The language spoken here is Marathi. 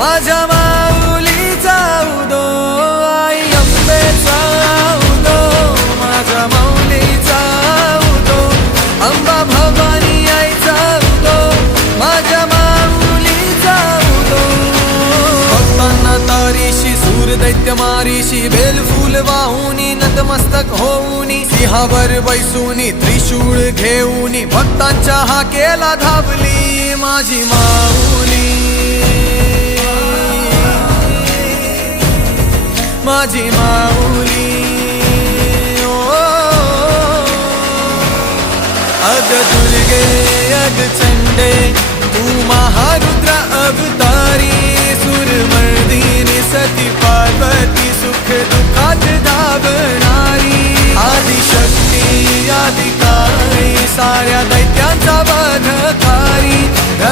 माझ्या माऊलीचा उदो, आई अंबेचा उदो, माझ्या माऊलीचा उदो, अंबा भवानी आईचा उदो, माझ्या माऊलीचा उदो. भक्तांना तारीशी सूर दैत्य मारीशी बेलफूल वाहुनी नतमस्तक होऊनी सिंहावर बैसूनी त्रिशूळ घेऊनी भक्तांच्या हाकेला धावली माझी माऊली, माझी माऊली. अग दुर्गे अग चंडे तू महारुद्र अवतारी, सुरमर्दिनी सती पार्वती सुख दुःखात धावणारी, आदिशक्ती आदिकारी साऱ्या दैत्यांचा वधकारी.